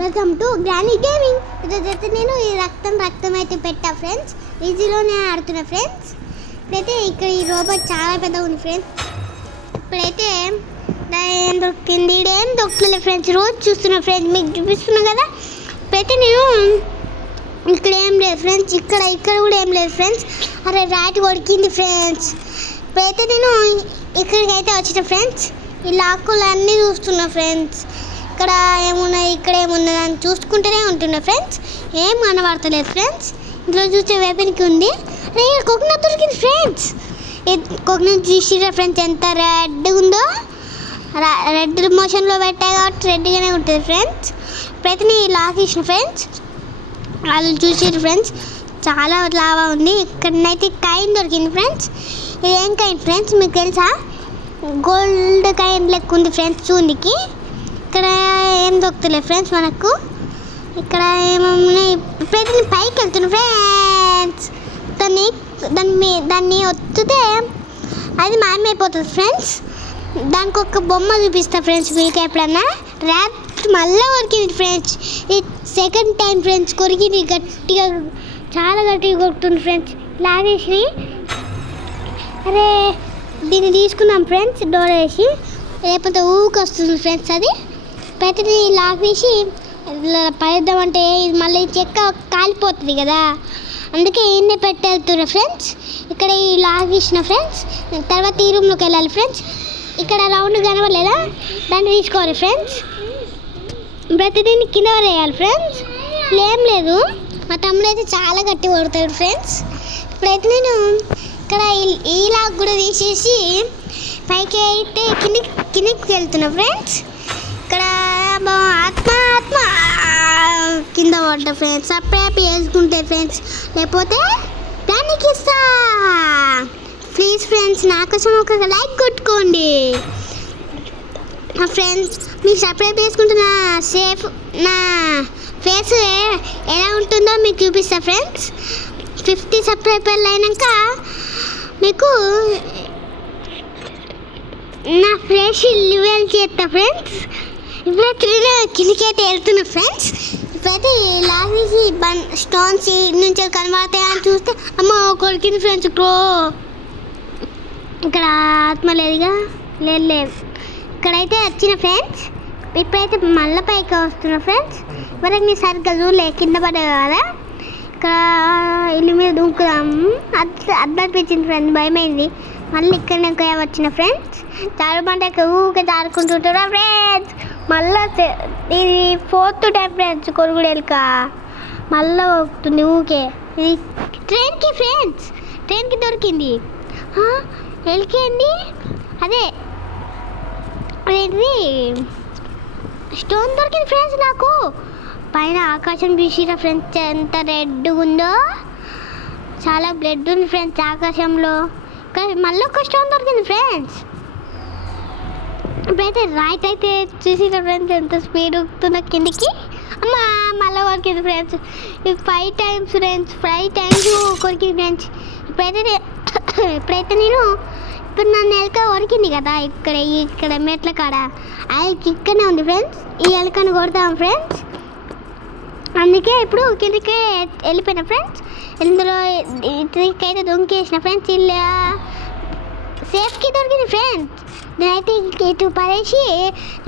Welcome to granny gaming. ఇదైతే నేను ఈ రక్తం అయితే పెట్టా ఫ్రెండ్స్. ఈజీలోనే ఆడుతున్నా ఫ్రెండ్స్. ఇప్పుడైతే ఇక్కడ ఈ రోబోట్ చాలా పెద్దగా ఉంది ఫ్రెండ్స్. ఇప్పుడైతే ఏం దొరికింది, ఏం దొరకలేదు ఫ్రెండ్స్. రోజు చూస్తున్నా ఫ్రెండ్స్, మీకు చూపిస్తున్నా కదా. ఇప్పుడైతే నేను ఇక్కడ ఏం లేదు ఫ్రెండ్స్, ఇక్కడ కూడా ఏం లేదు ఫ్రెండ్స్. అరే ర్యాట్ కొడికింది ఫ్రెండ్స్. ఇప్పుడైతే నేను ఇక్కడికైతే వచ్చిన ఫ్రెండ్స్. ఈ లాక్కులు అన్నీ చూస్తున్నా ఫ్రెండ్స్. ఇక్కడ ఏమున్నాయి, ఇక్కడ ఏమున్నది అని చూసుకుంటూనే ఉంటున్నా ఫ్రెండ్స్. ఏం కనబడతలేదు ఫ్రెండ్స్. ఇందులో చూసే వెపన్కి ఉంది. అరే కోకోనట్ దొరికింది ఫ్రెండ్స్. కోకోనట్ చూసిరా ఫ్రెండ్స్, ఎంత రెడ్గా ఉందో. రెడ్ మోషన్లో పెట్టాయి కాబట్టి రెడ్గానే ఉంటుంది ఫ్రెండ్స్. ఇప్పుడైతే నేను లాక్ ఇచ్చిన ఫ్రెండ్స్. వాళ్ళు చూసారు ఫ్రెండ్స్, చాలా లావా ఉంది. ఇక్కడనైతే కాయిన్ దొరికింది ఫ్రెండ్స్. ఇది ఏం కాయిన్ ఫ్రెండ్స్ మీకు తెలుసా? గోల్డ్ కాయిన్ లెక్క ఉంది ఫ్రెండ్స్ చూనికి. ఇక్కడ ఏం దొరుకుతలేదు ఫ్రెండ్స్ మనకు. ఇక్కడ ఏమన్నా ఇప్పుడైతే నేను పైకి వెళ్తున్నా ఫ్రెండ్స్. దాన్ని ఒత్తితే అది మాయమైపోతుంది ఫ్రెండ్స్. దానికి ఒక బొమ్మ చూపిస్తా ఫ్రెండ్స్ మీకు ఎప్పుడన్నా. ర్యాట్ మళ్ళీ కొరికింది ఫ్రెండ్స్. ఈ సెకండ్ టైం ఫ్రెండ్స్ కొరికింది గట్టిగా, చాలా గట్టిగా కొడుతుంది ఫ్రెండ్స్. లాగేసి అరే దీన్ని తీసుకున్నాం ఫ్రెండ్స్ డోర్ వేసి, లేకపోతే ఊకొస్తుంది ఫ్రెండ్స్. అది పెద్దది లాక్ వేసి పడేద్దామంటే ఇది మళ్ళీ చెక్క కాలిపోతుంది కదా, అందుకే ఈయన్నే పెట్టేస్తున్నా ఫ్రెండ్స్. ఇక్కడ ఈ లాక్ ఇచ్చిన ఫ్రెండ్స్. తర్వాత ఈ రూమ్లోకి వెళ్ళాలి ఫ్రెండ్స్. ఇక్కడ రౌండ్ కనబడలేదా, దాన్ని తీసుకోవాలి ఫ్రెండ్స్. ప్రతిదీన్ని కింద వేయాలి ఫ్రెండ్స్. ఏం లేదు, మా తమ్ముడు అయితే చాలా గట్టి కొడతాడు ఫ్రెండ్స్. ఇప్పుడైతే నేను ఇక్కడ ఈ లాక్ కూడా తీసేసి పైకి అయితే కిందికి వెళ్తున్నా ఫ్రెండ్స్. ఇక్కడ ఆత్మ కింద పడ్డా ఫ్రెండ్స్. అప్పుడే వేసుకుంటే ఫ్రెండ్స్, లేకపోతే దానికి ఇస్తా. ప్లీజ్ ఫ్రెండ్స్ నా కోసం ఒక లైక్ కొట్టుకోండి ఫ్రెండ్స్. మీరు సబ్స్క్రైబ్ చేసుకుంటున్న నా ఫేస్ ఎలా ఉంటుందో మీకు చూపిస్తా ఫ్రెండ్స్. 50 సబ్స్క్రైబర్లు అయినాక మీకు నా ఫేస్ లివెల్ చేస్తా ఫ్రెండ్స్. ఇప్పుడైతే కిందికి అయితే వెళ్తున్నా ఫ్రెండ్స్. ఇప్పుడైతే లాగేసి స్టోన్స్ నుంచి కనబడతాయి అని చూస్తే అమ్మ కొరికింది ఫ్రెండ్స్. ఇక్కడ ఆత్మ లేదుగా, లేదు. ఇక్కడైతే వచ్చిన ఫ్రెండ్స్. ఇప్పుడైతే మళ్ళీ పైకి వస్తున్నా ఫ్రెండ్స్. వరకు మీరు సరిగ్గా చూడలే, కింద పడ్డా కదా. ఇక్కడ ఇల్లు మీద దూకుదాము, అద్దనిపించింది ఫ్రెండ్స్, భయమైంది. మళ్ళీ ఇక్కడ వచ్చిన ఫ్రెండ్స్. జారుబంటే ఊకే జారుకుంటుంటారా ఫ్రెండ్స్. మళ్ళీ ఇది 4th టైం ఫ్రెండ్స్ కొరుగుడు ఎలుక మళ్ళీ వస్తుంది ఊకే. ఇది ట్రైన్కి ఫ్రెండ్స్, ట్రైన్కి దొరికింది ఎలికేంది. అదే అదేంటిది స్టోన్ దొరికింది ఫ్రెండ్స్ నాకు. పైన ఆకాశం చూసిరా ఫ్రెండ్స్, ఎంత రెడ్గా ఉందో. చాలా బ్లడ్ ఉంది ఫ్రెండ్స్ ఆకాశంలో. మళ్ళీ ఒక స్టోన్ దొరికింది ఫ్రెండ్స్. ఇప్పుడైతే రైట్ అయితే చూసిరా ఫ్రెండ్స్, ఎంత స్పీడ్ ఎక్కుతున్నా కిందికి. అమ్మ మళ్ళీ కొరికింది ఫ్రెండ్స్. 5 టైమ్స్ ఫ్రెండ్స్, 5 టైమ్స్ కొరికింది ఫ్రెండ్స్. ఇప్పుడైతే నేను ఇప్పుడు నన్ను ఎలక కొరికింది కదా, ఇక్కడ మెట్ల కాడ అది ఇక్కడనే ఉంది ఫ్రెండ్స్. ఈ ఎలకను కొడతాం ఫ్రెండ్స్. అందుకే ఇప్పుడు కిందకే వెళ్ళిపోయినా ఫ్రెండ్స్. ఇందులో ఇటుకైతే దొంకేసిన ఫ్రెండ్స్. ఇలా సేఫ్కి దొరికింది ఫ్రెండ్స్. నేనైతే ఇటు పడేసి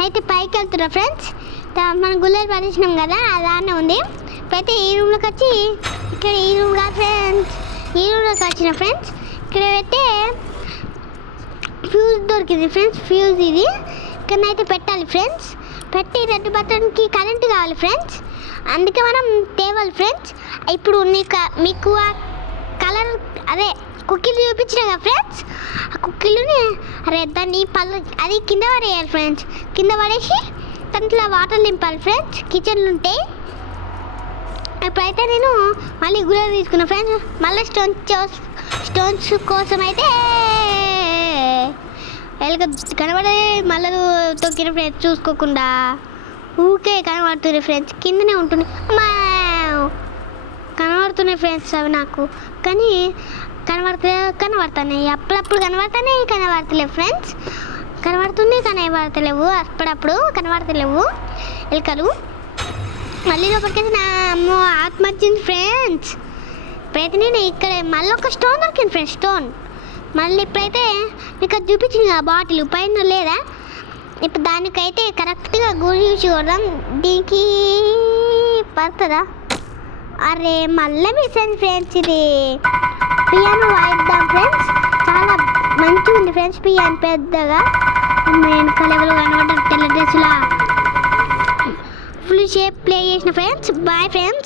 అయితే పైకి వెళ్తున్నా ఫ్రెండ్స్. మనం గుల్లలు పడేసినాం కదా, అలానే ఉంది. ఇప్పుడైతే ఈ రూమ్లోకి వచ్చి ఇక్కడ ఈ రూమ్ కాదు ఫ్రెండ్స్, ఈ రూమ్లోకి వచ్చిన ఫ్రెండ్స్. ఇక్కడ అయితే ఫ్యూజ్ దొరికింది ఫ్రెండ్స్. ఫ్యూజ్ ఇది ఇక్కడనైతే పెట్టాలి ఫ్రెండ్స్. పెట్టి రెడ్ బటన్కి కరెంట్ కావాలి ఫ్రెండ్స్. అందుకే మనం తేవాలి ఫ్రెండ్స్. ఇప్పుడు మీకు ఆ కలర్ అదే కుక్కీలు చూపించిన కదా ఫ్రెండ్స్, ఆ కుక్కీలుని అరే దాన్ని అది కింద పడేయాలి ఫ్రెండ్స్. కింద పడేసి దాంట్లో వాటర్ నింపాలి ఫ్రెండ్స్, కిచెన్లు ఉంటాయి. ఇప్పుడైతే నేను మళ్ళీ గులాబీ తీసుకున్నా ఫ్రెండ్స్. మళ్ళీ స్టోన్స్ కోసం అయితే ఎలుక కనబడే మళ్ళీ తొక్కిన ఫ్రెండ్స్. చూసుకోకుండా ఊకే కనబడుతుంది ఫ్రెండ్స్, కిందనే ఉంటుంది. కనబడుతున్నాయి ఫ్రెండ్స్ అవి నాకు, కానీ కనబడుతున్నాయి అప్పుడప్పుడు కనబడతలేవు ఫ్రెండ్స్. కనబడుతున్నాయి కనబడతలేవు, అప్పుడప్పుడు కనబడతలేవు ఎలుకలు. మళ్ళీ లోపలికైతే నా అమ్మో ఆత్మ వచ్చింది ఫ్రెండ్స్. ఇప్పుడైతే నేను ఇక్కడ మళ్ళీ ఒక స్టోన్ దొరికింది ఫ్రెండ్స్, స్టోన్. మళ్ళీ ఇప్పుడైతే మీకు అది చూపించింది ఆ బాటిల్ పైన లేదా, ఇప్పుడు దానికైతే కరెక్ట్గా గురి చూడడం. దీనికి పడుతుందా? అరే మళ్ళీ మిస్ అయింది ఫ్రెండ్స్. ఇది పియానో వాయిద్దాం ఫ్రెండ్స్, చాలా మంచిగా ఉంది ఫ్రెండ్స్ పియానో పెద్దగా. వెనక లెవెల్ కనబడ్డ తెల్ల డ్రెస్సులా ఫుల్ షేప్ ప్లే చేసిన ఫ్రెండ్స్. Boy friends.